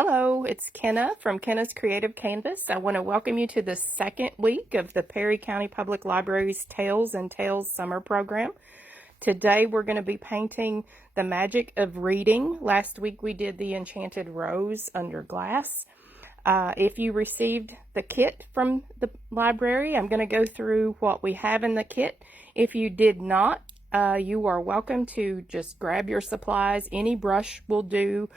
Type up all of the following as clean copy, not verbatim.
Hello, it's Kenna from Kenna's Creative Canvas. I want to welcome you to the second week of the Perry County Public Library's Tales and Tales Summer Program. Today we're going to be painting the magic of reading. Last week we did the Enchanted Rose under glass. If you received the kit from the library, I'm going to go through what we have in the kit. If you did not, you are welcome to just grab your supplies. Any brush will do.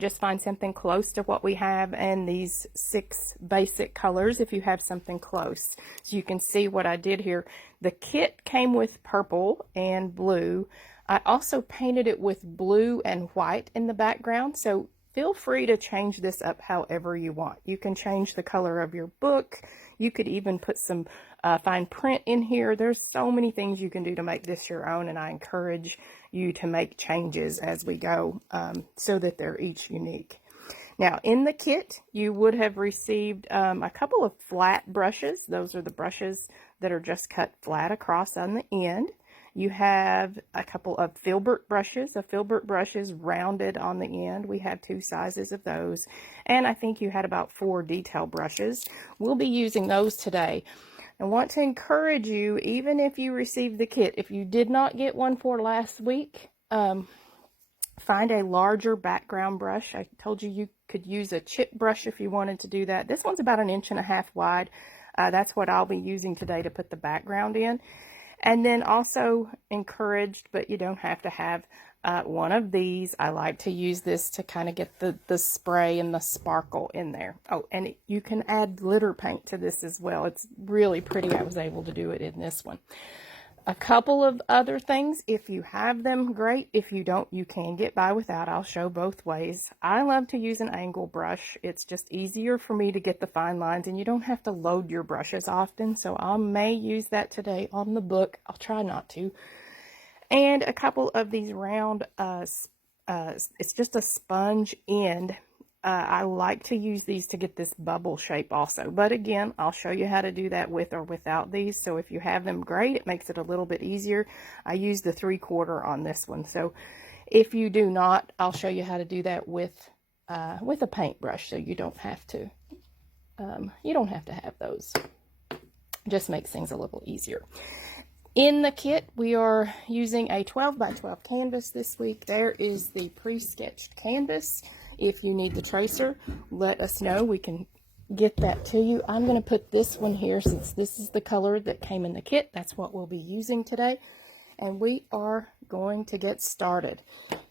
Just find something close to what we have, and these 6 basic colors if you have something close. So you can see what I did here. The kit came with purple and blue. I also painted it with blue and white in the background, so feel free to change this up however you want. You can change the color of your book. You could even put some fine print in here. There's so many things you can do to make this your own, and I encourage you to make changes as we go so that they're each unique. Now, in the kit, you would have received a couple of flat brushes. Those are the brushes that are just cut flat across on the end. You have a couple of filbert brushes. A filbert brush is rounded on the end. We have 2 sizes of those. And I think you had about 4 detail brushes. We'll be using those today. I want to encourage you, even if you received the kit, if you did not get one for last week, find a larger background brush. I told you you could use a chip brush if you wanted to do that. This one's about 1.5 inches wide. That's what I'll be using today to put the background in. And then also encouraged, but you don't have to have one of these. I like to use this to kind of get the spray and the sparkle in there. Oh, and you can add glitter paint to this as well. It's really pretty. I was able to do it in this one. A couple of other things, if you have them, great. If you don't, you can get by without. I'll show both ways. I love to use an angle brush. It's just easier for me to get the fine lines, and you don't have to load your brushes often, so I may use that today on the book. I'll try not to. And a couple of these round, it's just a sponge end. I like to use these to get this bubble shape also. But again, I'll show you how to do that with or without these. So if you have them, great. It makes it a little bit easier. I used the 3/4 on this one. So if you do not, I'll show you how to do that with a paintbrush. So you don't have to have those. Just makes things a little easier. In the kit, we are using a 12 by 12 canvas this week. There is the pre-sketched canvas. If you need the tracer, let us know. We can get that to you. I'm going to put this one here since this is the color that came in the kit. That's what we'll be using today. And we are going to get started.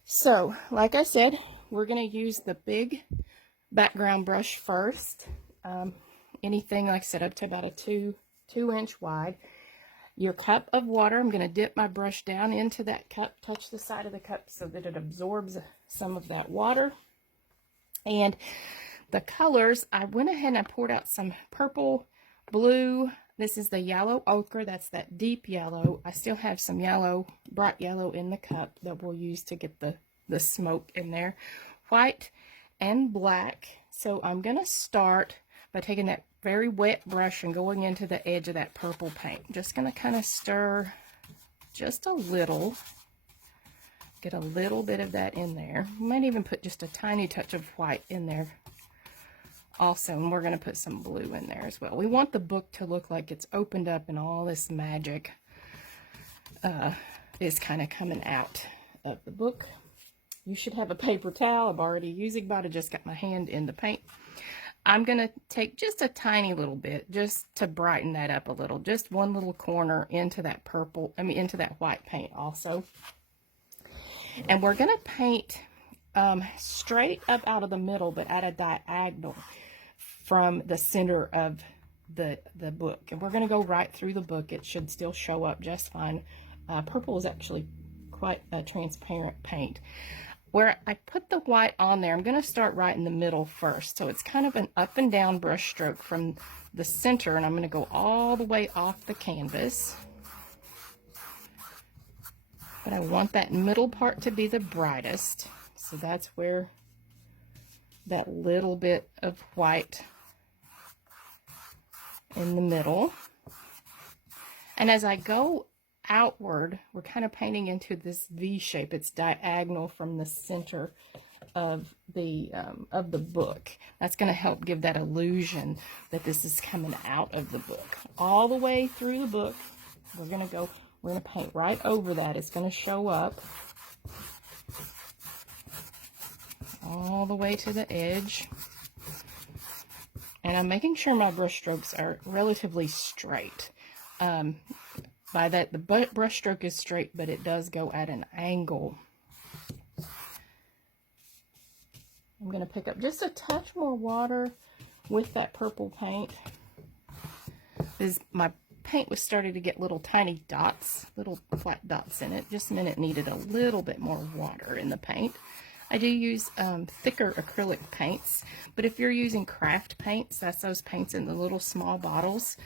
So, like I said, we're going to use the big background brush first. Anything, like I said, up to about a 2-inch wide. Your cup of water, I'm going to dip my brush down into that cup, touch the side of the cup so that it absorbs some of that water. And the colors, I went ahead and I poured out some purple, blue. This is the yellow ochre. That's that deep yellow. I still have some yellow, bright yellow in the cup that we'll use to get the smoke in there. White and black. So I'm going to start by taking that very wet brush and going into the edge of that purple paint. Just going to kind of stir just a little. Get a little bit of that in there. You might even put just a tiny touch of white in there also, and we're going to put some blue in there as well. We want the book to look like it's opened up and all this magic is kind of coming out of the book. You should have a paper towel. I'm already using mine. I just got my hand in the paint. I'm going to take just a tiny little bit just to brighten that up a little. Just one little corner into that into that white paint also. And we're going to paint straight up out of the middle, but at a diagonal from the center of the book. And we're going to go right through the book. It should still show up just fine. Purple is actually quite a transparent paint. Where I put the white on there, I'm going to start right in the middle first. So it's kind of an up and down brush stroke from the center, and I'm going to go all the way off the canvas. But I want that middle part to be the brightest. So that's where that little bit of white in the middle. And as I go outward, we're kind of painting into this V shape. It's diagonal from the center of the book. That's going to help give that illusion that this is coming out of the book. All the way through the book, we're going to paint right over that. It's going to show up all the way to the edge. And I'm making sure my brush strokes are relatively straight. By that, the brush stroke is straight, but it does go at an angle. I'm going to pick up just a touch more water with that purple paint. My paint was starting to get little tiny dots, little flat dots in it. Just meant it needed a little bit more water in the paint. I do use thicker acrylic paints, but if you're using craft paints, that's those paints in the little small bottles,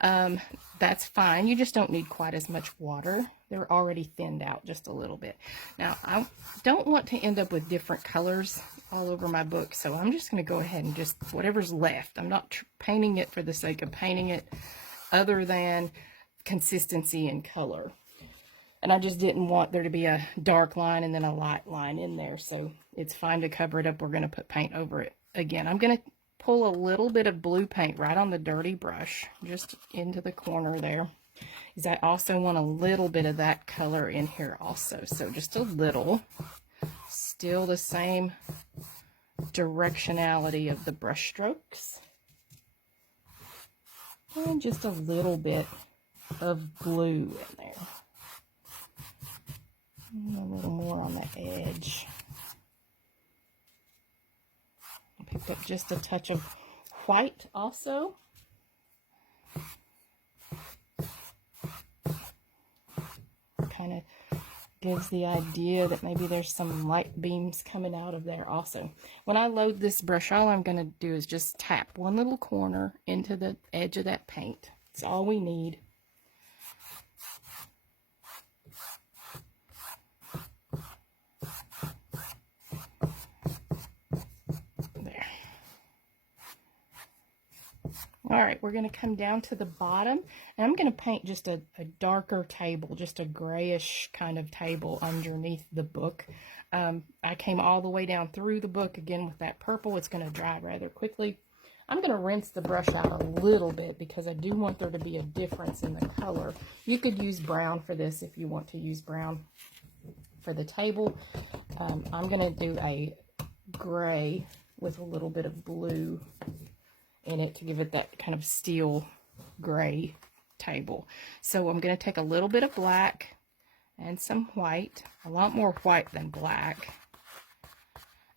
that's fine. You just don't need quite as much water. They're already thinned out just a little bit. Now, I don't want to end up with different colors all over my book, so I'm just going to go ahead and just whatever's left. I'm not painting it for the sake of painting it, other than consistency and color. And I just didn't want there to be a dark line and then a light line in there, so it's fine to cover it up. We're going to put paint over it again. I'm going to pull a little bit of blue paint right on the dirty brush, just into the corner there, because I also want a little bit of that color in here also. So just a little, still the same directionality of the brush strokes, and just a little bit of blue in there. And a little more on the edge. I picked up just a touch of white also. Kind of gives the idea that maybe there's some light beams coming out of there also. When I load this brush, all I'm going to do is just tap one little corner into the edge of that paint. That's all we need. All right, we're going to come down to the bottom, and I'm going to paint just a darker table, just a grayish kind of table underneath the book. I came all the way down through the book again with that purple. It's going to dry rather quickly. I'm going to rinse the brush out a little bit because I do want there to be a difference in the color. You could use brown for this if you want to use brown for the table. I'm going to do a gray with a little bit of blue in it to give it that kind of steel gray table. So I'm going to take a little bit of black and some white, a lot more white than black,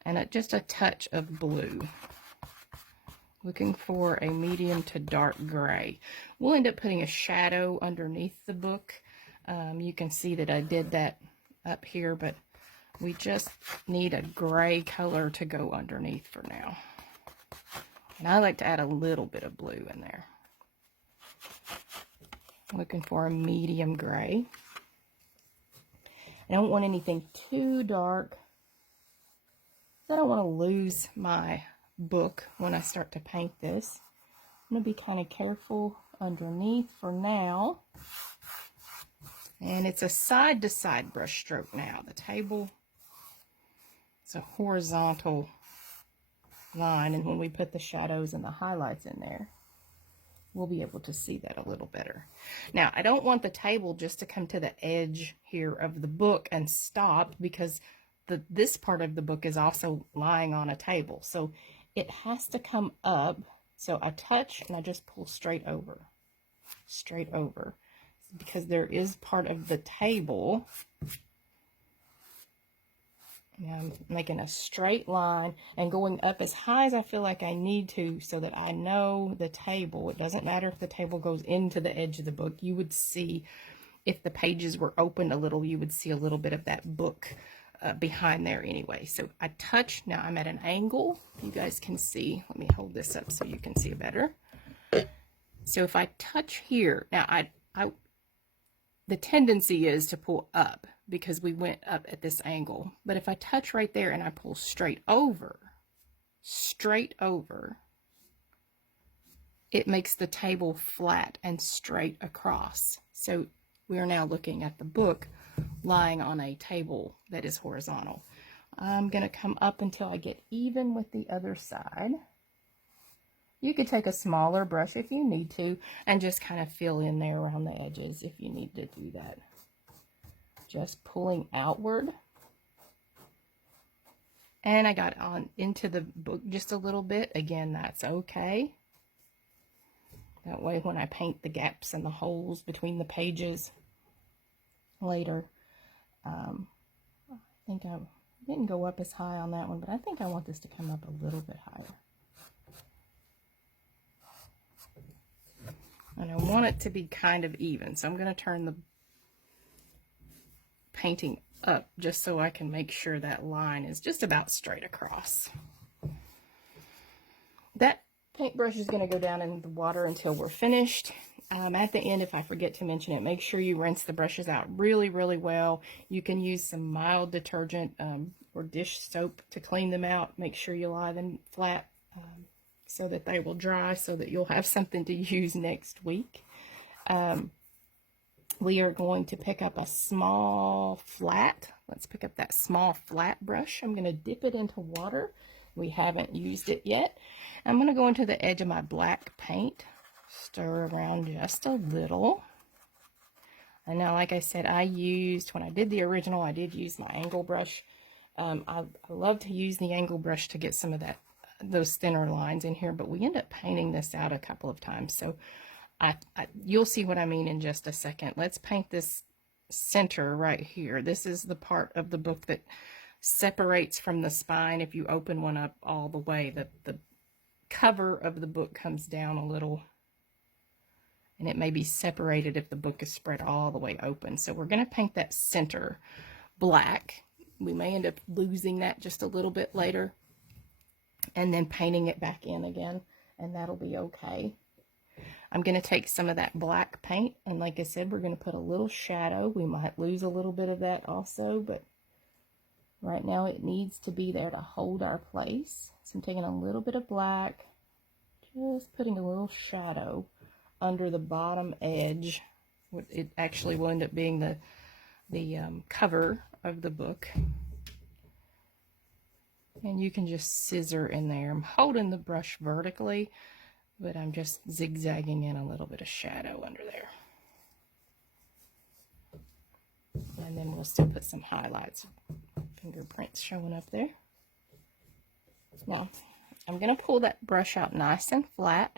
and just a touch of blue. Looking for a medium to dark gray. We'll end up putting a shadow underneath the book. You can see that I did that up here, but we just need a gray color to go underneath for now. And I like to add a little bit of blue in there. Looking for a medium gray. I don't want anything too dark. I don't want to lose my book when I start to paint this. I'm going to be kind of careful underneath for now. And it's a side-to-side brush stroke now. The table, it's a horizontal line, and when we put the shadows and the highlights in there, we'll be able to see that a little better. Now, I don't want the table just to come to the edge here of the book and stop, because this part of the book is also lying on a table, so it has to come up. So I touch and I just pull straight over, because there is part of the table. Now I'm making a straight line and going up as high as I feel like I need to, so that I know the table. It doesn't matter if the table goes into the edge of the book. You would see, if the pages were opened a little, you would see a little bit of that book behind there anyway. So I touch. Now I'm at an angle. You guys can see. Let me hold this up so you can see better. So if I touch here, now the tendency is to pull up, because we went up at this angle. But if I touch right there and I pull straight over, it makes the table flat and straight across. So we are now looking at the book lying on a table that is horizontal. I'm going to come up until I get even with the other side. You could take a smaller brush if you need to and just kind of fill in there around the edges if you need to do that. Just pulling outward. And I got on into the book just a little bit. Again, that's okay. That way when I paint the gaps and the holes between the pages later, I think I didn't go up as high on that one, but I think I want this to come up a little bit higher. And I want it to be kind of even, so I'm going to turn the painting up just so I can make sure that line is just about straight across. That paintbrush is going to go down in the water until we're finished. At the end, if I forget to mention it, make sure you rinse the brushes out really, really well. You can use some mild detergent or dish soap to clean them out. Make sure you lie them flat so that they will dry, so that you'll have something to use next week. We are going to pick up a small flat. Let's pick up that small flat brush. I'm going to dip it into water. We haven't used it yet. I'm going to go into the edge of my black paint. Stir around just a little. And now, like I said, when I did the original, I did use my angle brush. I love to use the angle brush to get some of those thinner lines in here, but we end up painting this out a couple of times. So you'll see what I mean in just a second. Let's paint this center right here. This is the part of the book that separates from the spine. If you open one up all the way, the cover of the book comes down a little, and it may be separated if the book is spread all the way open. So we're going to paint that center black. We may end up losing that just a little bit later and then painting it back in again, and that'll be okay. I'm going to take some of that black paint, and like I said, we're going to put a little shadow. We might lose a little bit of that also, but right now it needs to be there to hold our place. So I'm taking a little bit of black, just putting a little shadow under the bottom edge. It actually will end up being the cover of the book. And you can just scissor in there. I'm holding the brush vertically, but I'm just zigzagging in a little bit of shadow under there. And then we'll still put some highlights, fingerprints showing up there. Now, I'm going to pull that brush out nice and flat.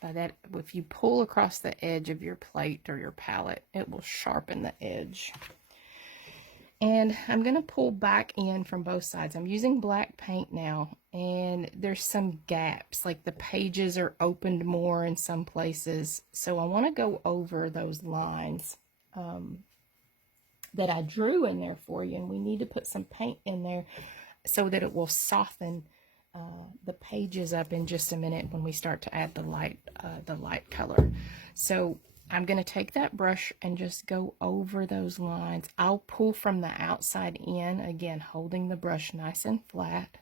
By that, if you pull across the edge of your plate or your palette, it will sharpen the edge. And I'm going to pull back in from both sides. I'm using black paint now, and there's some gaps, like the pages are opened more in some places. So I want to go over those lines that I drew in there for you, and we need to put some paint in there so that it will soften the pages up in just a minute when we start to add the light color. So I'm going to take that brush and just go over those lines. I'll pull from the outside in, again, holding the brush nice and flat.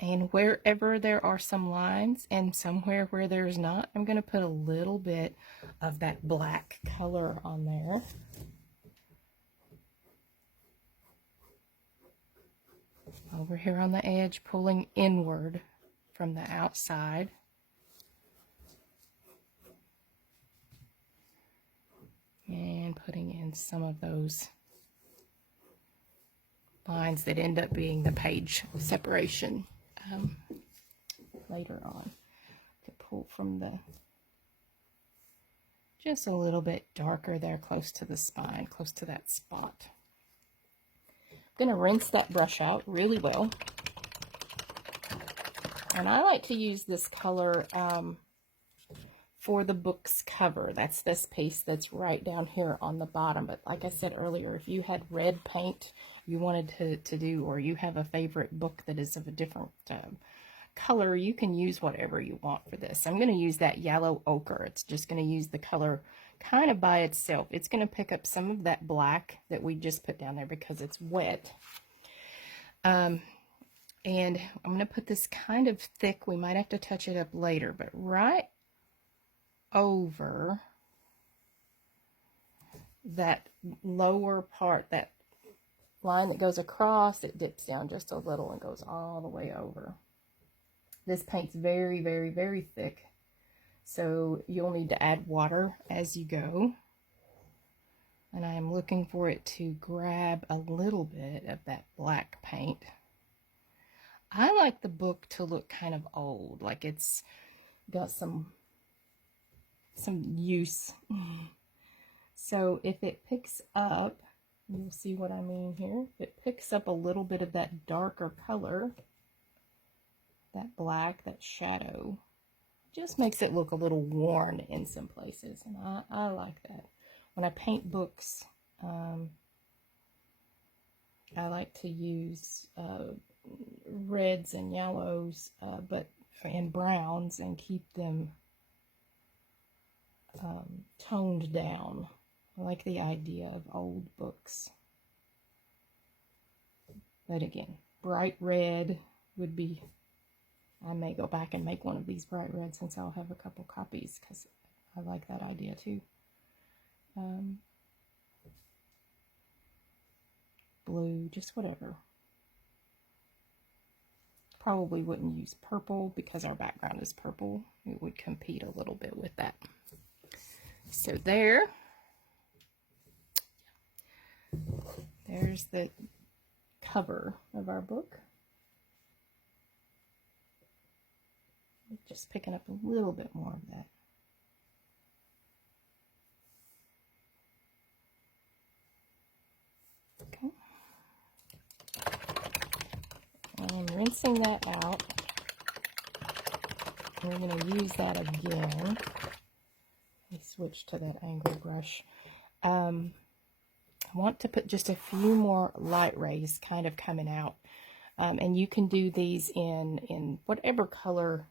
And wherever there are some lines and somewhere where there's not, I'm going to put a little bit of that black color on there. Over here on the edge, pulling inward from the outside. And putting in some of those lines that end up being the page separation later on. To pull from the, just a little bit darker there, close to the spine, close to that spot. I'm going to rinse that brush out really well. And I like to use this color for the book's cover. That's this piece that's right down here on the bottom. But like I said earlier, if you had red paint you wanted to do, or you have a favorite book that is of a different color, you can use whatever you want for this. I'm going to use that yellow ochre. It's just going to use the color kind of by itself. It's going to pick up some of that black that we just put down there because it's wet. And I'm going to put this kind of thick. We might have to touch it up later, but right over that lower part, that line that goes across, it dips down just a little and goes all the way over. This paint's very, very, very thick, so you'll need to add water as you go. And I am looking for it to grab a little bit of that black paint. I like the book to look kind of old, like it's got some use. So if it picks up, you'll see what I mean here. If it picks up a little bit of that darker color, that black, that shadow, just makes it look a little worn in some places. And I like that. When I paint books, I like to use reds and yellows, and browns, and keep them toned down. I like the idea of old books. But again, bright red would be, I may go back and make one of these bright reds since I'll have a couple copies, because I like that idea too. Blue, just whatever. Probably wouldn't use purple because our background is purple. It would compete a little bit with that. So there's the cover of our book. Just picking up a little bit more of that. Okay. I'm rinsing that out. We're going to use that again. Let me switch to that angle brush. I want to put just a few more light rays kind of coming out. And you can do these in whatever color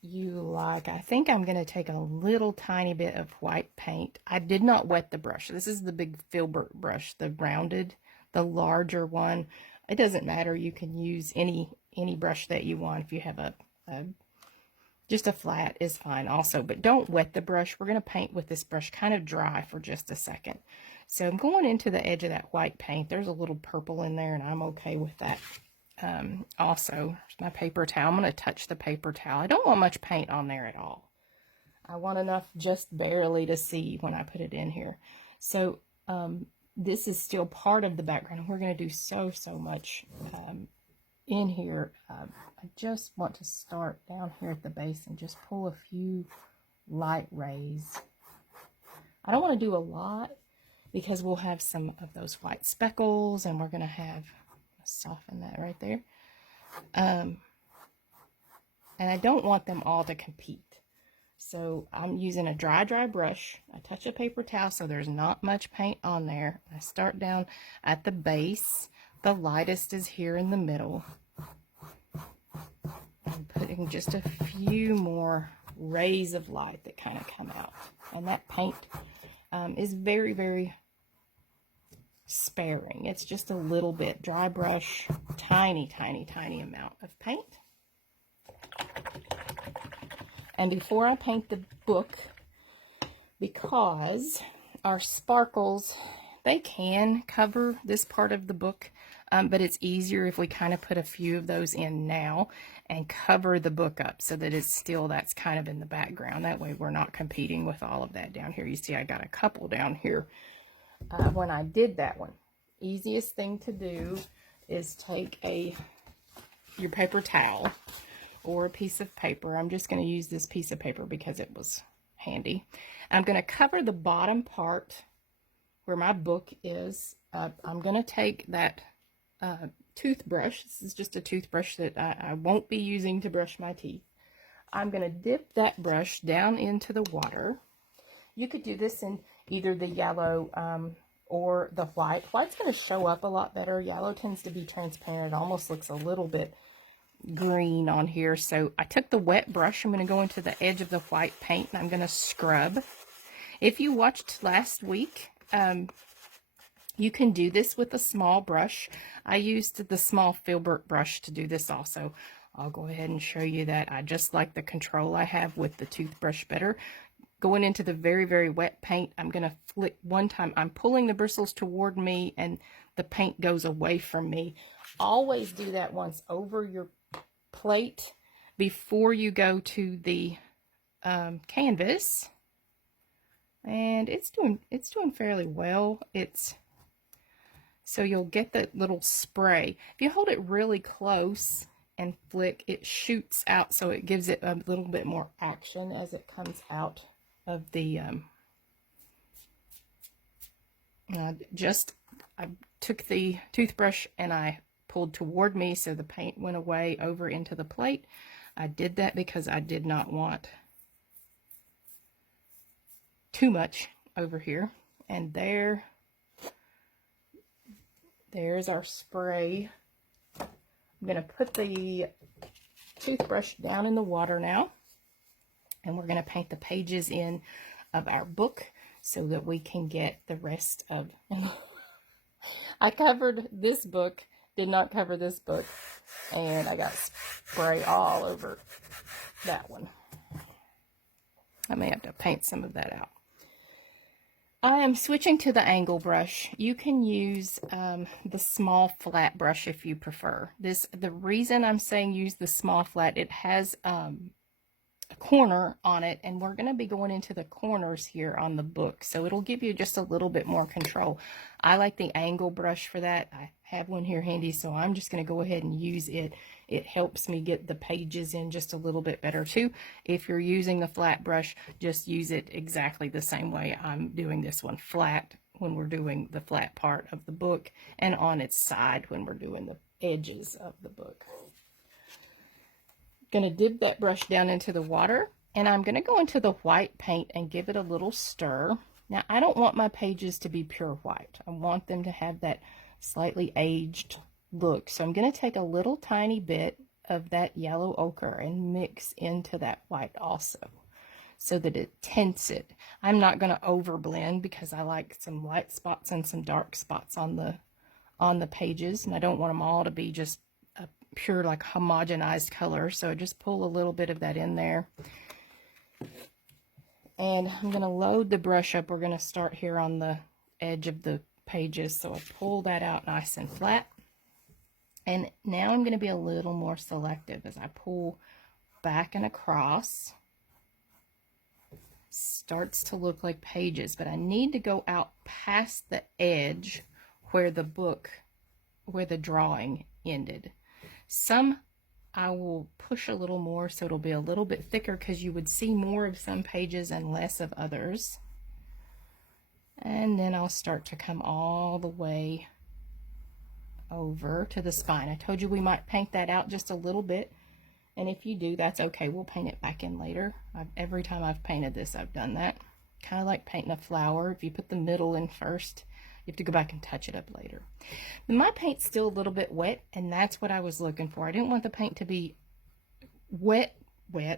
you like. I think I'm going to take a little tiny bit of white paint. I did not wet the brush. This is the big filbert brush, the rounded, the larger one. It doesn't matter. You can use any brush that you want. If you have just a flat is fine also, but don't wet the brush. We're going to paint with this brush kind of dry for just a second. So I'm going into the edge of that white paint. There's a little purple in there, and I'm okay with that. Also, here's my paper towel. I'm going to touch the paper towel. I don't want much paint on there at all. I want enough just barely to see when I put it in here. So this is still part of the background. We're going to do so much in here. I just want to start down here at the base and just pull a few light rays. I don't want to do a lot because we'll have some of those white speckles, and we're going to have, soften that right there. And I don't want them all to compete. So I'm using a dry brush. I touch a paper towel so there's not much paint on there. I start down at the base. The lightest is here in the middle. I'm putting just a few more rays of light that kind of come out. And that paint is very, very sparing. It's just a little bit. Dry brush, tiny amount of paint. And before I paint the book, because our sparkles, they can cover this part of the book, but it's easier if we kind of put a few of those in now and cover the book up so that it's still, that's kind of in the background. That way we're not competing with all of that down here. You see I got a couple down here when I did that one. Easiest thing to do is take your paper towel or a piece of paper. I'm just going to use this piece of paper because it was handy. I'm going to cover the bottom part where my book is. I'm going to take that toothbrush. This is just a toothbrush that I won't be using to brush my teeth. I'm going to dip that brush down into the water. You could do this in either the yellow or the white. White's going to show up a lot better. Yellow tends to be transparent. It almost looks a little bit green on here. So I took the wet brush. I'm going to go into the edge of the white paint and I'm going to scrub. If you watched last week, you can do this with a small brush. I used the small filbert brush to do this also. I'll go ahead and show you that. I just like the control I have with the toothbrush better. Going into the very, very wet paint, I'm going to flick one time. I'm pulling the bristles toward me, and the paint goes away from me. Always do that once over your plate before you go to the canvas. And it's doing fairly well. So you'll get that little spray. If you hold it really close and flick, it shoots out, so it gives it a little bit more action as it comes out of the I took the toothbrush and I pulled toward me so the paint went away over into the plate. I did that because I did not want too much over here. And there's our spray. I'm going to put the toothbrush down in the water now, and we're going to paint the pages in of our book so that we can get the rest of I covered this book, did not cover this book, and I got spray all over that one. I may have to paint some of that out. I am switching to the angle brush. You can use the small flat brush if you prefer. The reason I'm saying use the small flat, it has a corner on it, and we're going to be going into the corners here on the book, so it'll give you just a little bit more control. I like the angle brush for that. I have one here handy, so I'm just going to go ahead and use it. It helps me get the pages in just a little bit better too. If you're using the flat brush, just use it exactly the same way I'm doing this one, flat when we're doing the flat part of the book, and on its side when we're doing the edges of the book. Going to dip that brush down into the water, and I'm going to go into the white paint and give it a little stir. Now, I don't want my pages to be pure white. I want them to have that slightly aged look. So I'm going to take a little tiny bit of that yellow ochre and mix into that white also, so that it tints it. I'm not going to overblend because I like some light spots and some dark spots on the pages, and I don't want them all to be just a pure like homogenized color. So I just pull a little bit of that in there. And I'm going to load the brush up. We're going to start here on the edge of the pages. So I pull that out nice and flat. And now I'm going to be a little more selective as I pull back and across. Starts to look like pages, but I need to go out past the edge where the drawing ended. Some I will push a little more so it'll be a little bit thicker, because you would see more of some pages and less of others. And then I'll start to come all the way over to the spine. I told you we might paint that out just a little bit, and if you do, that's okay. We'll paint it back in later. Every time I've painted this, I've done that. Kind of like painting a flower. If you put the middle in first, you have to go back and touch it up later. But my paint's still a little bit wet, and that's what I was looking for. I didn't want the paint to be wet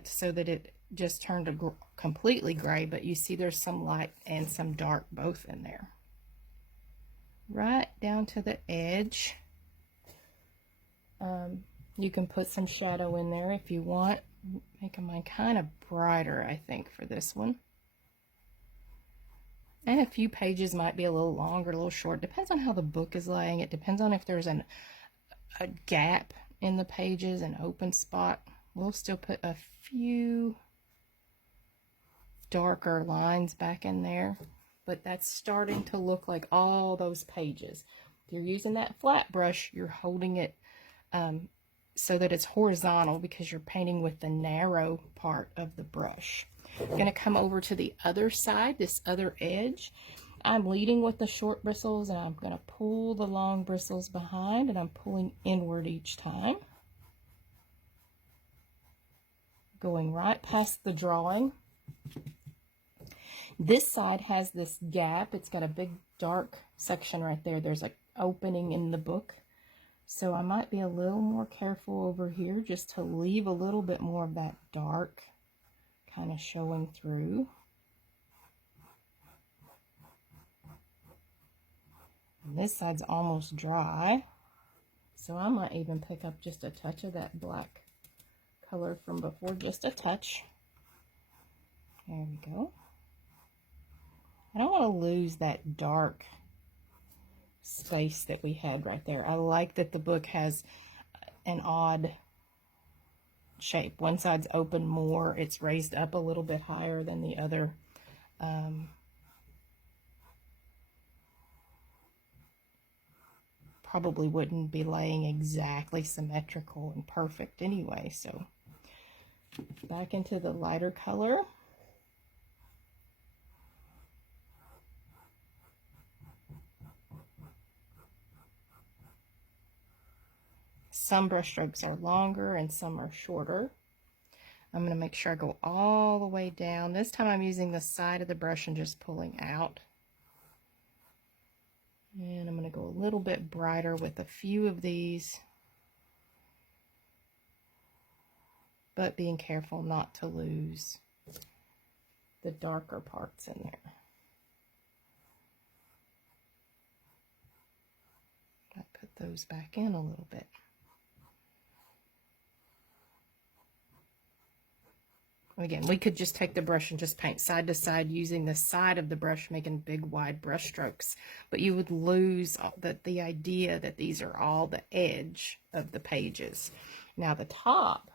so that it just turned completely gray, but you see there's some light and some dark both in there. Right down to the edge. You can put some shadow in there if you want. Making mine kind of brighter, I think, for this one. And a few pages might be a little longer, a little short. Depends on how the book is laying. It depends on if there's a gap in the pages, an open spot. We'll still put a few darker lines back in there, but that's starting to look like all those pages. If you're using that flat brush, you're holding it so that it's horizontal, because you're painting with the narrow part of the brush. I'm going to come over to the other side, this other edge. I'm leading with the short bristles, and I'm going to pull the long bristles behind, and I'm pulling inward each time. Going right past the drawing. This side has this gap. It's got a big dark section right there. There's an opening in the book. So I might be a little more careful over here just to leave a little bit more of that dark kind of showing through. And this side's almost dry, so I might even pick up just a touch of that black color from before, just a touch. There we go. I don't want to lose that dark space that we had right there. I like that the book has an odd shape. One side's open more. It's raised up a little bit higher than the other. Probably wouldn't be laying exactly symmetrical and perfect anyway. So back into the lighter color. Some brush strokes are longer and some are shorter. I'm going to make sure I go all the way down. This time I'm using the side of the brush and just pulling out. And I'm going to go a little bit brighter with a few of these, but being careful not to lose the darker parts in there. I put those back in a little bit. Again, we could just take the brush and just paint side to side using the side of the brush, making big wide brush strokes, but you would lose the idea that these are all the edge of the pages. Now the top,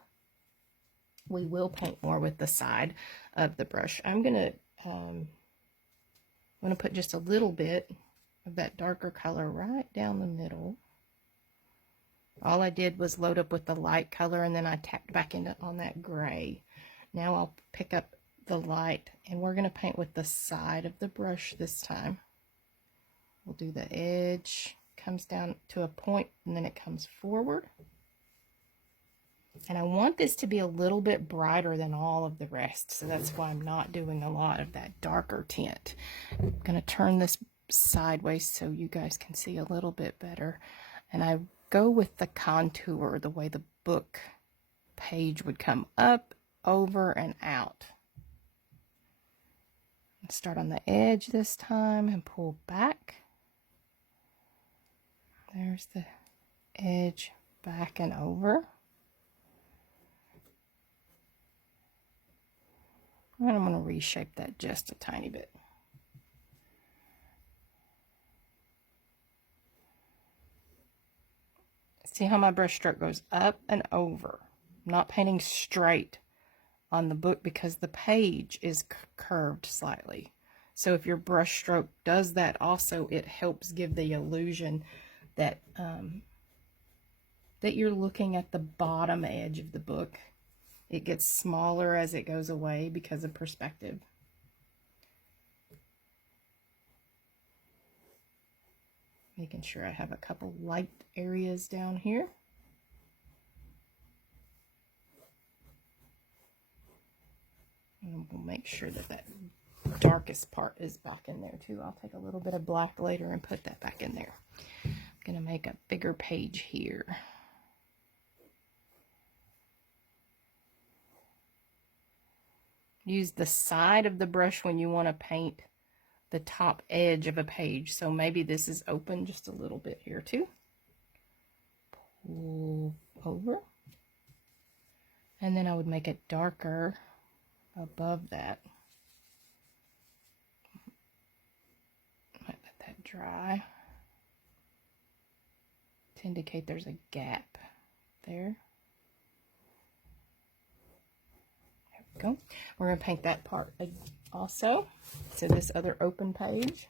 we will paint more with the side of the brush. I'm gonna put just a little bit of that darker color right down the middle. All I did was load up with the light color, and then I tapped back into on that gray. Now I'll pick up the light, and we're going to paint with the side of the brush this time. We'll do the edge, comes down to a point, and then it comes forward. And I want this to be a little bit brighter than all of the rest, so that's why I'm not doing a lot of that darker tint. I'm going to turn this sideways so you guys can see a little bit better. And I go with the contour, the way the book page would come up, over, and out. Start on the edge this time and pull back. There's the edge, back and over. And I'm going to reshape that just a tiny bit. See how my brush stroke goes up and over. I'm not painting straight on the book because the page is curved slightly. So if your brush stroke does that also, it helps give the illusion that that you're looking at the bottom edge of the book. It gets smaller as it goes away because of perspective. Making sure I have a couple light areas down here. And we'll make sure that that darkest part is back in there too. I'll take a little bit of black later and put that back in there. I'm going to make a bigger page here. Use the side of the brush when you want to paint the top edge of a page. So maybe this is open just a little bit here too. Pull over. And then I would make it darker above that. Might let that dry to indicate there's a gap there. There we go. We're going to paint that part also. So this other open page.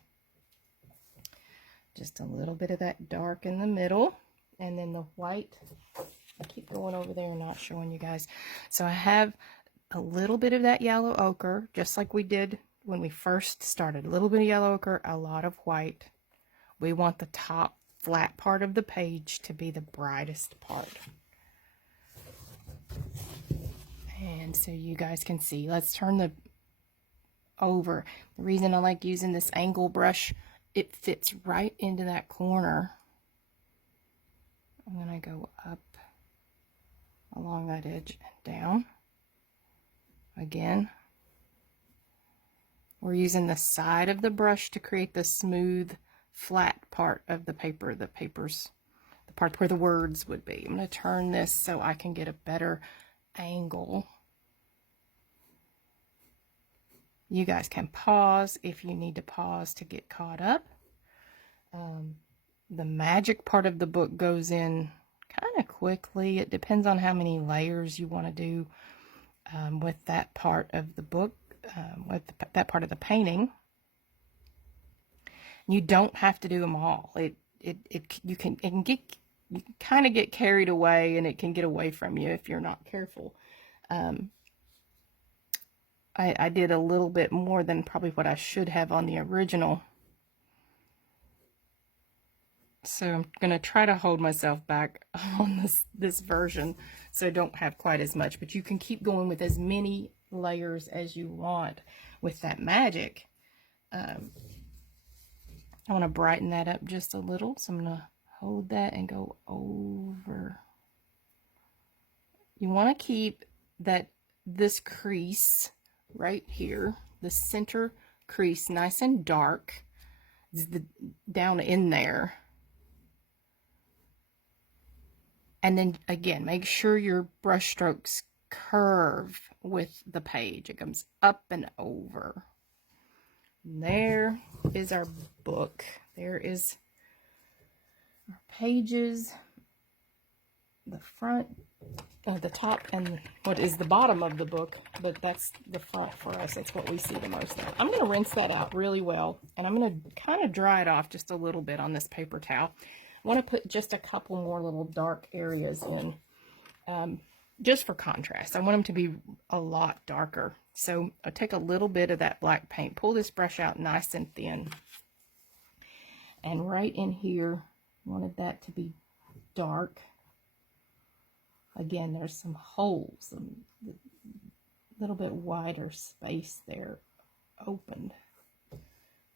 Just a little bit of that dark in the middle. And then the white. I keep going over there and not showing you guys. So I have a little bit of that yellow ochre, just like we did when we first started. A little bit of yellow ochre, a lot of white. We want the top flat part of the page to be the brightest part. And so you guys can see. Let's turn the over. The reason I like using this angle brush, it fits right into that corner. I'm going to go up along that edge and down. Again, we're using the side of the brush to create the smooth, flat part of the paper. The part where the words would be. I'm going to turn this so I can get a better angle. You guys can pause if you need to pause to get caught up. The magic part of the book goes in kind of quickly. It depends on how many layers you want to do with that part of the book, that part of the painting. You don't have to do them all. You can kind of get carried away, and it can get away from you if you're not careful. I did a little bit more than probably what I should have on the original. So I'm going to try to hold myself back on this version so I don't have quite as much. But you can keep going with as many layers as you want with that magic. I want to brighten that up just a little. So I'm going to hold that and go over. You want to keep this crease right here, the center crease, nice and dark, down in there. And then again, make sure your brush strokes curve with the page. It comes up and over. And there is our book. There is our pages, the front, the top, and what is the bottom of the book, but that's the front for us. That's what we see the most of. I'm going to rinse that out really well, and I'm going to kind of dry it off just a little bit on this paper towel. I want to put just a couple more little dark areas in, just for contrast. I want them to be a lot darker. So I'll take a little bit of that black paint, pull this brush out nice and thin. And right in here, wanted that to be dark. Again, there's some holes, a little bit wider space there opened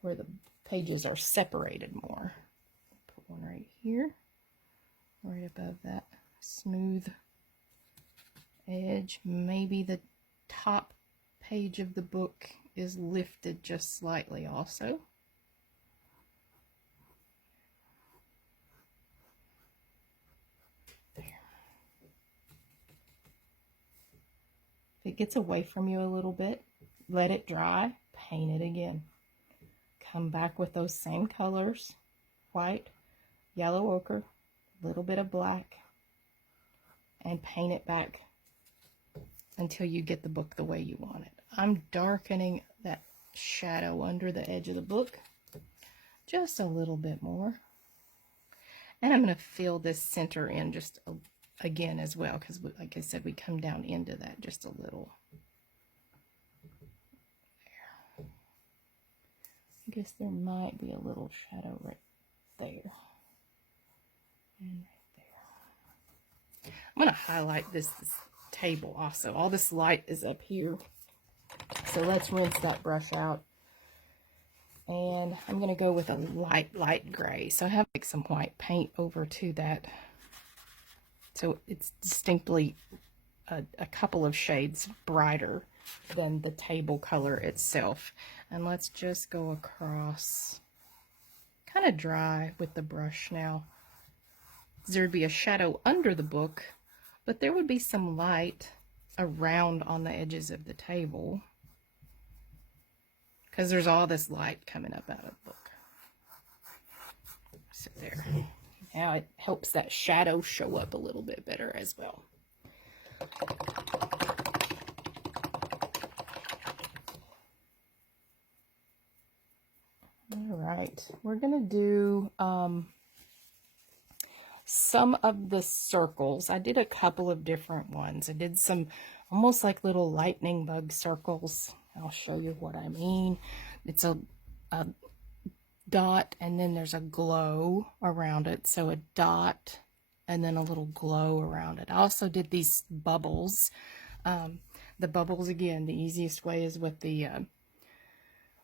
where the pages are separated more. Put one right here, right above that smooth edge. Maybe the top page of the book is lifted just slightly also. There. If it gets away from you a little bit, let it dry, paint it again. Come back with those same colors, white, yellow ochre, a little bit of black, and paint it back until you get the book the way you want it. I'm darkening that shadow under the edge of the book just a little bit more. And I'm going to fill this center in just again as well, because like I said, we come down into that just a little. There. I guess there might be a little shadow right there. And right there. I'm going to highlight this table also. All this light is up here. So let's rinse that brush out. And I'm going to go with a light gray. So I have like some white paint over to that. So it's distinctly a couple of shades brighter than the table color itself. And let's just go across, kind of dry with the brush now. There'd be a shadow under the book, but there would be some light around on the edges of the table, because there's all this light coming up out of the book. So there. Now it helps that shadow show up a little bit better as well. All right, we're going to do some of the circles. I did a couple of different ones. I did some almost like little lightning bug circles. I'll show you what I mean. It's a dot, and then there's a glow around it. So a dot and then a little glow around it. I also did these bubbles. The bubbles, again, the easiest way is with the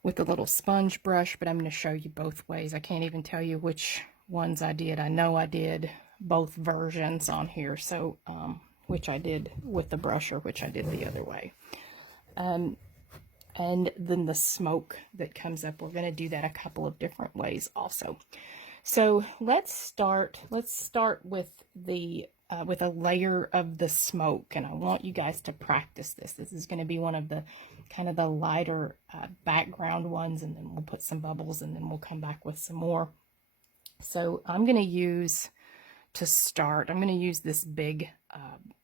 little sponge brush, but I'm going to show you both ways. I can't even tell you which ones I did. I know I did both versions on here, so which I did with the brush or which I did the other way. And then the smoke that comes up, we're going to do that a couple of different ways also. So let's start with the with a layer of the smoke, and I want you guys to practice this. This is going to be one of the kind of the lighter background ones, and then we'll put some bubbles, and then we'll come back with some more. So I'm going to use, to start, I'm going to use this big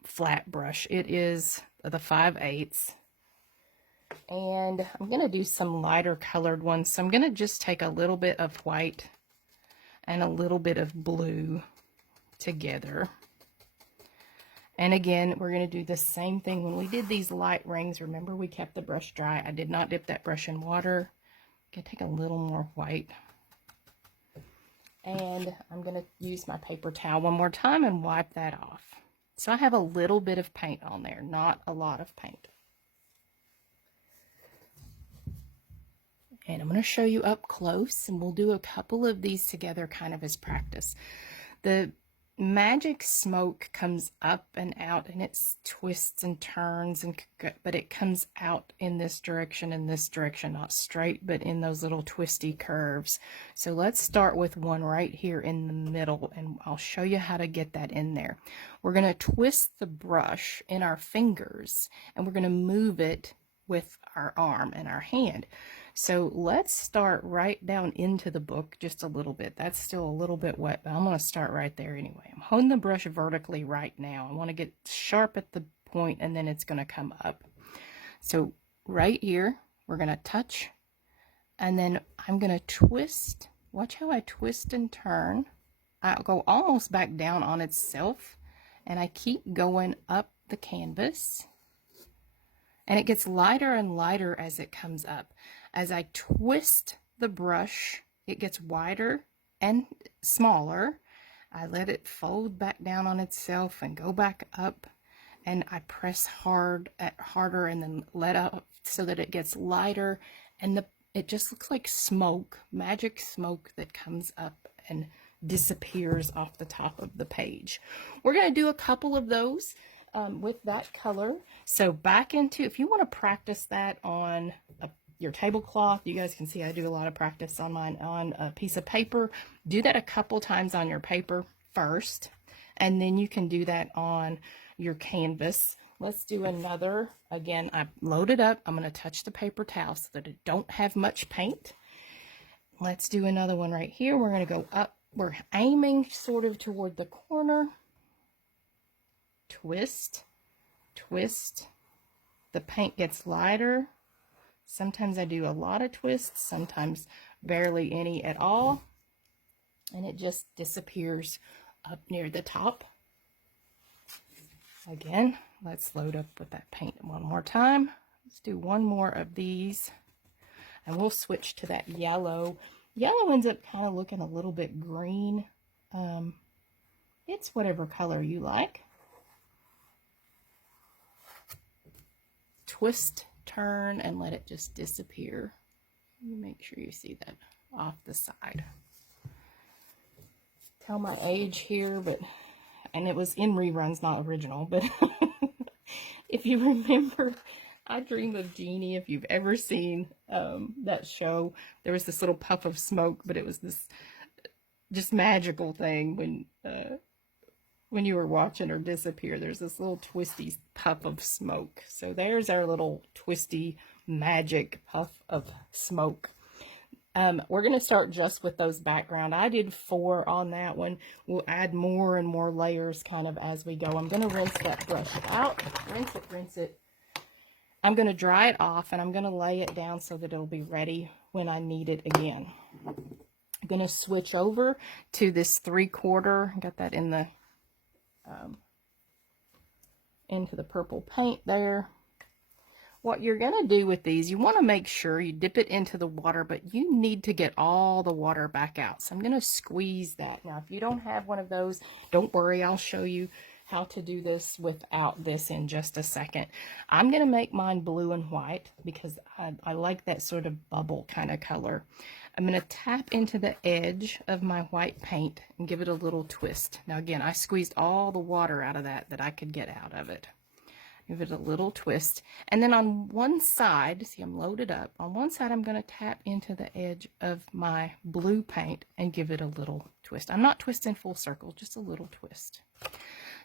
flat brush. It is the 5/8, and I'm going to do some lighter colored ones. So I'm going to just take a little bit of white and a little bit of blue together. And again, we're going to do the same thing. When we did these light rings, remember we kept the brush dry. I did not dip that brush in water. I'm going to take a little more white. And I'm going to use my paper towel one more time and wipe that off. So I have a little bit of paint on there, not a lot of paint. And I'm going to show you up close, and we'll do a couple of these together kind of as practice. The magic smoke comes up and out, and it twists and turns, but it comes out in this direction, not straight, but in those little twisty curves. So let's start with one right here in the middle, and I'll show you how to get that in there. We're going to twist the brush in our fingers, and we're going to move it with our arm and our hand. So let's start right down into the book just a little bit. That's still a little bit wet, but I'm going to start right there anyway. I'm holding the brush vertically right now. I want to get sharp at the point, and then it's going to come up. So right here, we're going to touch, and then I'm going to twist. Watch how I twist and turn. I'll go almost back down on itself, and I keep going up the canvas. And it gets lighter and lighter as it comes up. As I twist the brush, it gets wider and smaller. I let it fold back down on itself and go back up. And I press harder and then let up so that it gets lighter. And it just looks like smoke, magic smoke that comes up and disappears off the top of the page. We're going to do a couple of those with that color. So back into, if you want to practice that on your tablecloth, you guys can see I do a lot of practice on mine on a piece of paper. Do that a couple times on your paper first, and then you can do that on your canvas. Let's do another. Again, I loaded up. I'm going to touch the paper towel so that it don't have much paint. Let's do another one right here. We're going to go up. We're aiming sort of toward the corner. Twist, twist. The paint gets lighter. Sometimes I do a lot of twists, sometimes barely any at all. And it just disappears up near the top. Again, let's load up with that paint one more time. Let's do one more of these. And we'll switch to that yellow. Yellow ends up kind of looking a little bit green. It's whatever color you like. Twist, turn, and let it just disappear. Make sure you see that off the side. Tell my age here, and it was in reruns, not original, but if you remember I Dream of Jeannie, if you've ever seen that show, there was this little puff of smoke, but it was this just magical thing when you were watching her disappear. There's this little twisty puff of smoke. So there's our little twisty magic puff of smoke. We're going to start just with those background. I did 4 on that one. We'll add more and more layers kind of as we go. I'm going to rinse that brush out. Rinse it. I'm going to dry it off, and I'm going to lay it down so that it'll be ready when I need it again. I'm going to switch over to this 3/4. Got that in the into the purple paint there. What you're going to do with these, you want to make sure you dip it into the water, but you need to get all the water back out. So I'm going to squeeze that. Now, if you don't have one of those, don't worry. I'll show you how to do this without this in just a second. I'm going to make mine blue and white because I like that sort of bubble kind of color. I'm going to tap into the edge of my white paint and give it a little twist. Now again, I squeezed all the water out of that I could get out of it. Give it a little twist. And then on one side, see I'm loaded up, on one side I'm going to tap into the edge of my blue paint and give it a little twist. I'm not twisting full circle, just a little twist.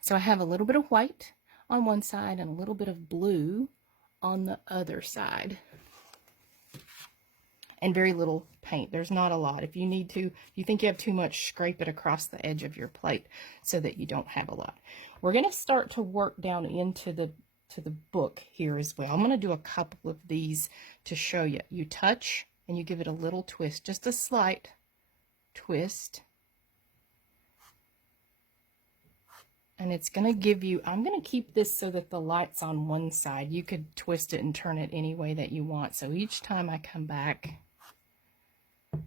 So I have a little bit of white on one side and a little bit of blue on the other side. and very little paint. There's not a lot. If you need to, if you think you have too much, scrape it across the edge of your plate so that you don't have a lot. We're going to start to work down into the book here as well. I'm going to do a couple of these to show you. You touch and you give it a little twist, just a slight twist. And it's going to give you, I'm going to keep this so that the light's on one side. You could twist it and turn it any way that you want. So each time I come back, it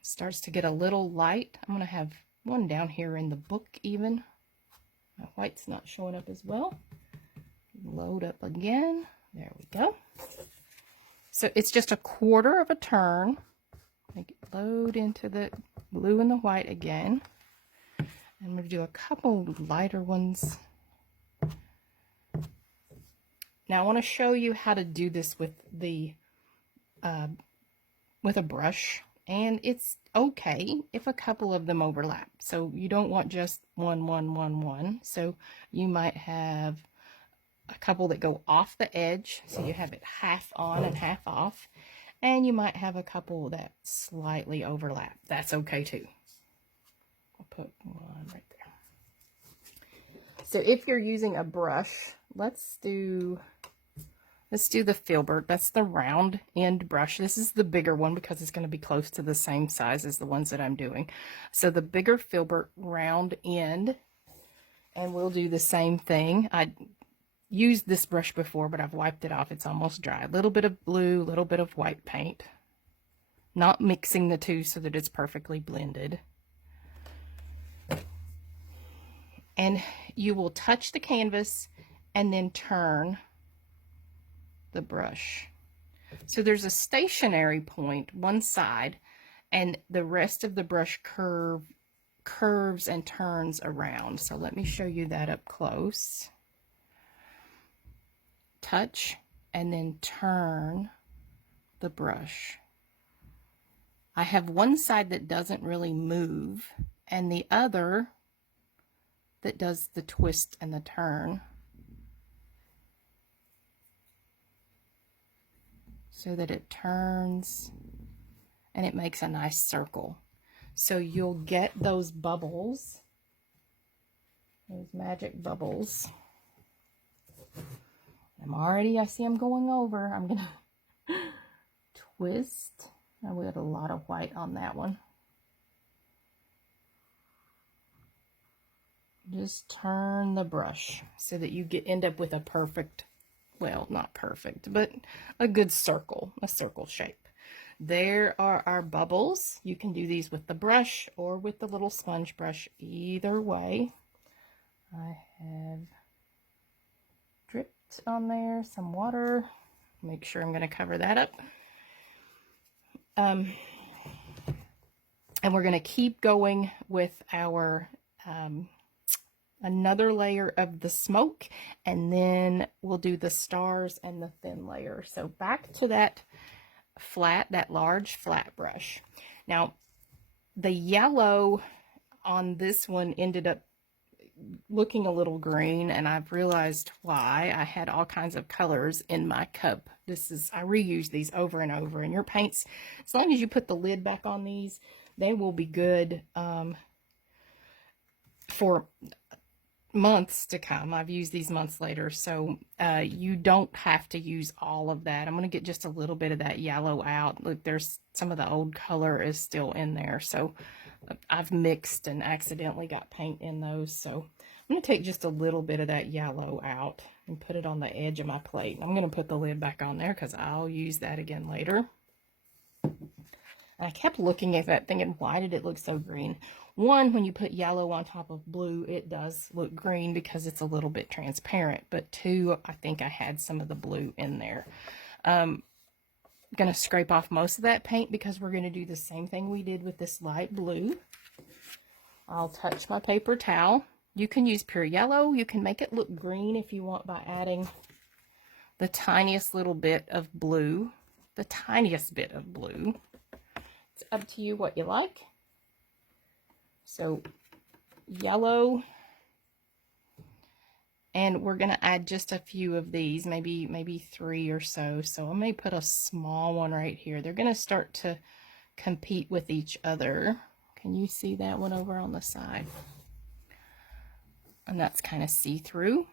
starts to get a little light. I'm going to have one down here in the book even. My white's not showing up as well. Load up again. There we go. So it's just a quarter of a turn. Make it load into the blue and the white again. I'm going to do a couple lighter ones. Now I want to show you how to do this with the with a brush, and it's okay if a couple of them overlap. So you don't want just one. So you might have a couple that go off the edge, so you have it half on and half off, and you might have a couple that slightly overlap. That's okay too. I'll put one right there. So if you're using a brush, let's do the filbert. That's the round end brush. This is the bigger one because it's going to be close to the same size as the ones that I'm doing. So the bigger filbert round end, and we'll do the same thing. I used this brush before, but I've wiped it off. It's almost dry. A little bit of blue, a little bit of white paint. Not mixing the two so that it's perfectly blended. And you will touch the canvas and then turn the brush. So there's a stationary point one side, and the rest of the brush curves and turns around. So let me show you that up close. Touch and then turn the brush. I have one side that doesn't really move and the other that does the twist and the turn, so that it turns and it makes a nice circle. So you'll get those bubbles, those magic bubbles. I see them going over. I'm gonna twist. Now we got a lot of white on that one. Just turn the brush so that you end up with a perfect, well, not perfect, but a good circle, a circle shape. There are our bubbles. You can do these with the brush or with the little sponge brush, either way. I have dripped on there some water. Make sure I'm going to cover that up. And we're going to keep going with our another layer of the smoke, and then we'll do the stars and the thin layer. So back to that large flat brush. Now the yellow on this one ended up looking a little green, and I've realized why. I had all kinds of colors in my cup. I reuse these over and over, and your paints, as long as you put the lid back on these, they will be good for months to come. I've used these months later, so you don't have to use all of that. I'm going to get just a little bit of that yellow out. Look, there's some of the old color is still in there, so I've mixed and accidentally got paint in those. So I'm going to take just a little bit of that yellow out and put it on the edge of my plate. I'm going to put the lid back on there because I'll use that again later. And I kept looking at that thinking, why did it look so green? One, when you put yellow on top of blue, it does look green because it's a little bit transparent. But two, I think I had some of the blue in there. I'm going to scrape off most of that paint because we're going to do the same thing we did with this light blue. I'll touch my paper towel. You can use pure yellow. You can make it look green if you want by adding the tiniest little bit of blue. The tiniest bit of blue. It's up to you what you like. So yellow, And we're going to add just a few of these, maybe 3 or so. So I may put a small one right here. They're going to start to compete with each other. Can you see that one over on the side? And that's kind of see-through.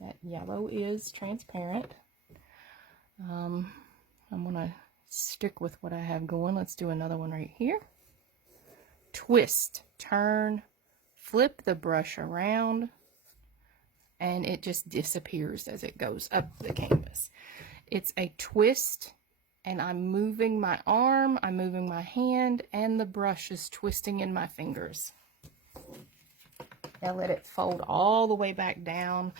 That yellow is transparent. I'm going to stick with what I have going. Let's do another one right here. Twist, turn, flip the brush around, and it just disappears as it goes up the canvas. It's a twist, and I'm moving my arm, I'm moving my hand, and the brush is twisting in my fingers. Now let it fold all the way back down,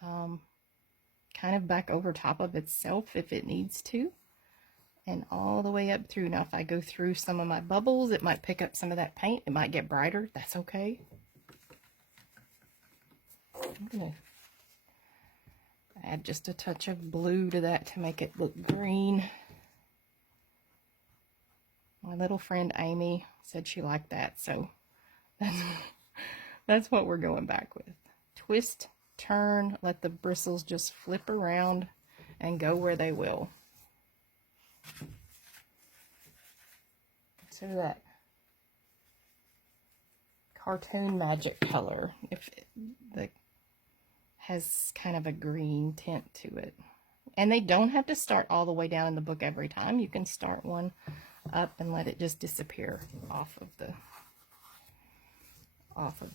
kind of back over top of itself if it needs to, and all the way up through. Now if I go through some of my bubbles, it might pick up some of that paint. It might get brighter. That's okay. I'm going to add just a touch of blue to that to make it look green. My little friend Amy said she liked that, so that's what we're going back with. Twist, turn, let the bristles just flip around and go where they will. So that cartoon magic color, has kind of a green tint to it. And they don't have to start all the way down in the book every time. You can start one up and let it just disappear off of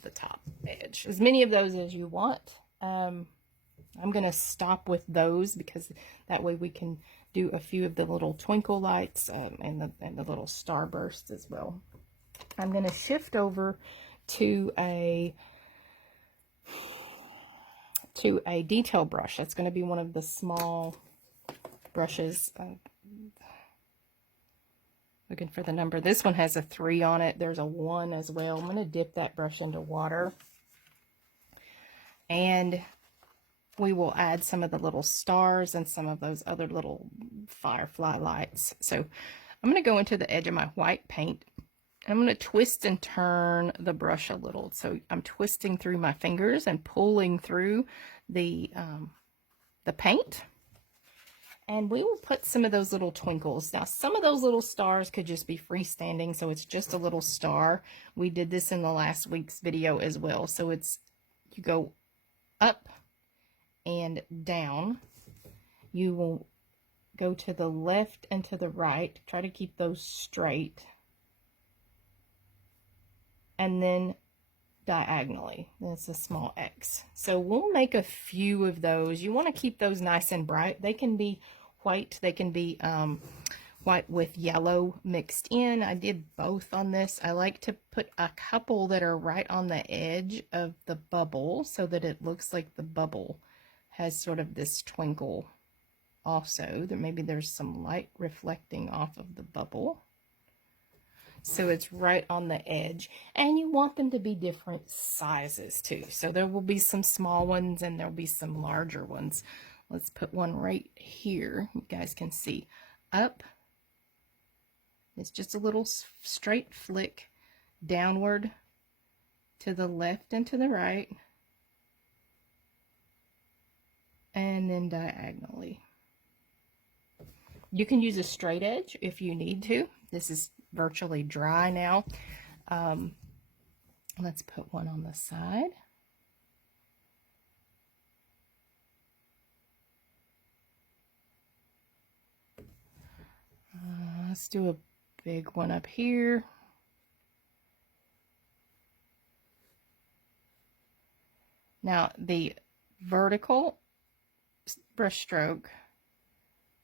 the top edge. As many of those as you want. I'm going to stop with those because that way we can do a few of the little twinkle lights and the little starbursts as well. I'm going to shift over to a detail brush. That's going to be one of the small brushes. Looking for the number. This one has a 3 on it. There's a 1 as well. I'm going to dip that brush into water. And we will add some of the little stars and some of those other little firefly lights. So I'm going to go into the edge of my white paint. I'm going to twist and turn the brush a little. So I'm twisting through my fingers and pulling through the paint. And we will put some of those little twinkles. Now, some of those little stars could just be freestanding, so it's just a little star. We did this in the last week's video as well. So it's, you go up and down. You will go to the left and to the right. Try to keep those straight. And then diagonally. That's a small X. So we'll make a few of those. You want to keep those nice and bright. They can be white. They can be white with yellow mixed in. I did both on this. I like to put a couple that are right on the edge of the bubble so that it looks like the bubble has sort of this twinkle also. That maybe there's some light reflecting off of the bubble. So it's right on the edge, and you want them to be different sizes too. So there will be some small ones and there'll be some larger ones. Let's put one right here. You guys can see up. It's just a little straight flick downward to the left and to the right, and then diagonally. You can use a straight edge if you need to. This is virtually dry now. Let's put one on the side. Let's do a big one up here. Now the vertical brush stroke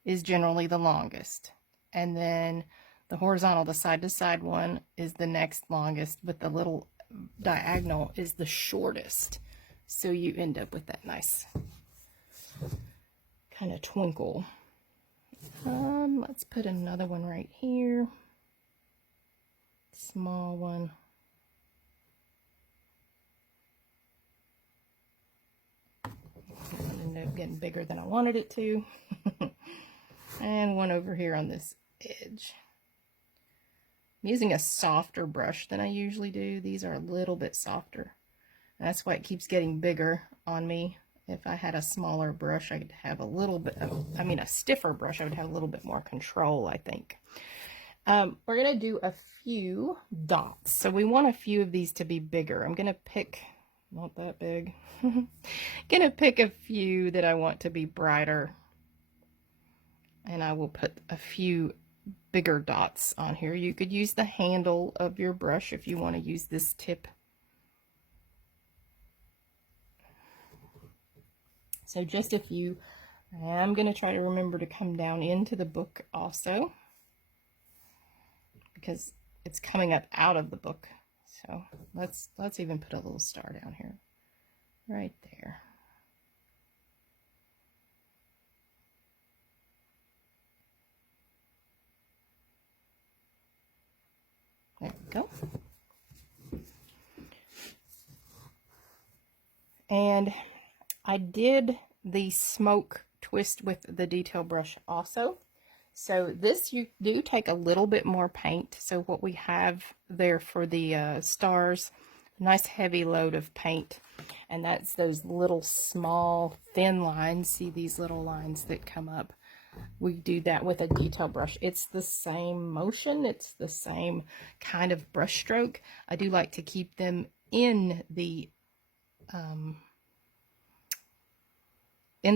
is generally the longest, and then the horizontal, the side-to-side one, is the next longest, but the little diagonal is the shortest. So you end up with that nice kind of twinkle. Let's put another one right here. Small one. It ended up getting bigger than I wanted it to. And one over here on this edge. I'm using a softer brush than I usually do. These are a little bit softer. That's why it keeps getting bigger on me. If I had a smaller brush, I'd have a little bit of, a stiffer brush, I would have a little bit more control, I think. We're going to do a few dots. So we want a few of these to be bigger. I'm going to pick, not that big, going to pick a few that I want to be brighter. And I will put a few bigger dots on here. You could use the handle of your brush if you want to use this tip. So just a few. I'm going to try to remember to come down into the book also, because it's coming up out of the book. So let's even put a little star down here, right there. There we go. And I did the smoke twist with the detail brush also. So this, you do take a little bit more paint. So what we have there for the stars, nice heavy load of paint. And that's those little small thin lines. See these little lines that come up? We do that with a detail brush. It's the same motion. It's the same kind of brush stroke. I do like to keep them in the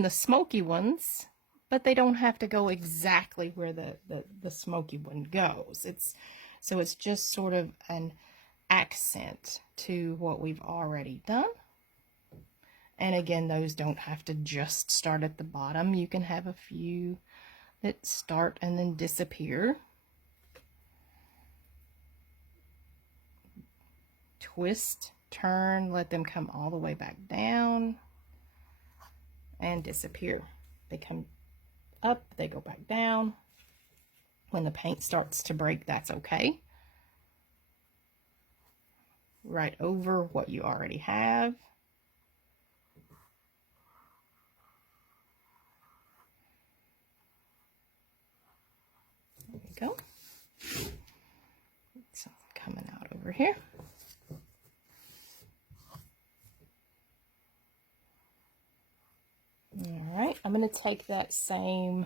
smoky ones, but they don't have to go exactly where the smoky one goes. So it's just sort of an accent to what we've already done. And again, those don't have to just start at the bottom. You can have a few that start and then disappear. Twist, turn, let them come all the way back down and disappear. They come up, they go back down. When the paint starts to break, that's okay. Right over what you already have. There we go. Something coming out over here. All right, I'm going to take that same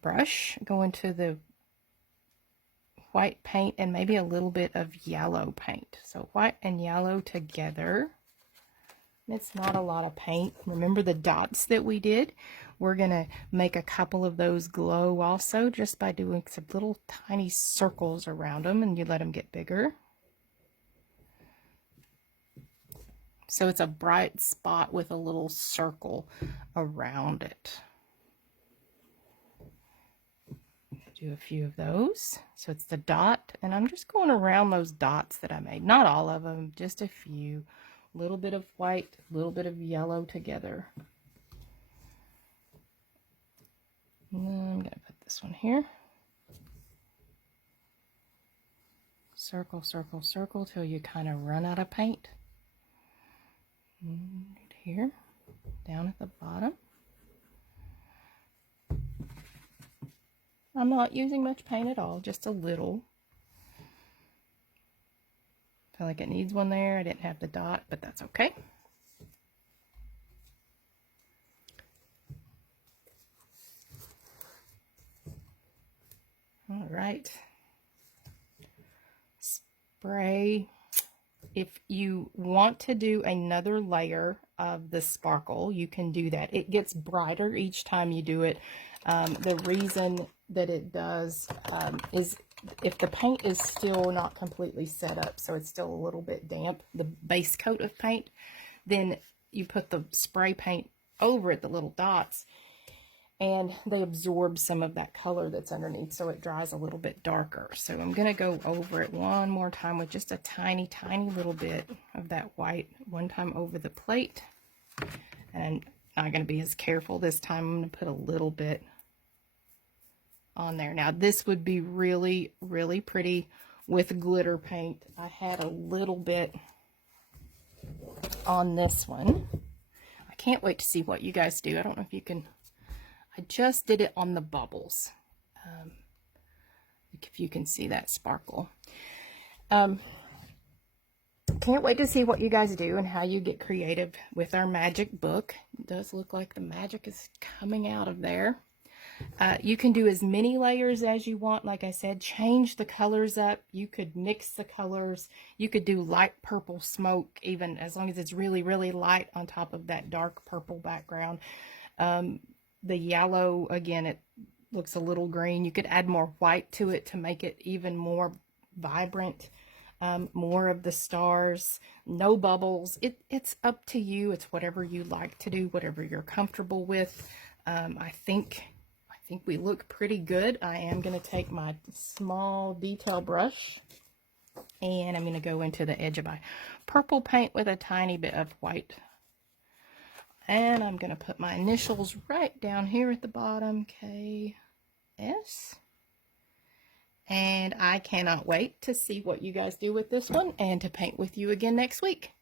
brush, go into the white paint and maybe a little bit of yellow paint. So white and yellow together. It's not a lot of paint. Remember the dots that we did? We're going to make a couple of those glow also just by doing some little tiny circles around them, and you let them get bigger. So it's a bright spot with a little circle around it. Do a few of those. So it's the dot, and I'm just going around those dots that I made. Not all of them, just a few. A little bit of white, a little bit of yellow together. And then I'm going to put this one here. Circle, circle, circle till you kind of run out of paint. Right here, down at the bottom. I'm not using much paint at all, just a little. Feel like it needs one there. I didn't have the dot, but that's okay. All right. Spray. If you want to do another layer of the sparkle, you can do that. It gets brighter each time you do it. The reason that it does is if the paint is still not completely set up, so it's still a little bit damp, the base coat of paint, then you put the spray paint over it, the little dots, and they absorb some of that color that's underneath, so it dries a little bit darker. So I'm going to go over it one more time with just a tiny, tiny little bit of that white, one time over the plate. And I'm not going to be as careful this time. I'm going to put a little bit on there. Now this would be really, really pretty with glitter paint. I had a little bit on this one. I can't wait to see what you guys do. I don't know if you can... I just did it on the bubbles. If you can see that sparkle. Can't wait to see what you guys do and how you get creative with our magic book. It does look like the magic is coming out of there. You can do as many layers as you want. Like I said, change the colors up. You could mix the colors. You could do light purple smoke, even as long as it's really, really light on top of that dark purple background. The yellow, again, it looks a little green. You could add more white to it to make it even more vibrant. More of the stars, no bubbles. It's up to you. It's whatever you like to do, whatever you're comfortable with. I think we look pretty good. I am going to take my small detail brush and I'm going to go into the edge of my purple paint with a tiny bit of white. And I'm going to put my initials right down here at the bottom, K.S. And I cannot wait to see what you guys do with this one and to paint with you again next week.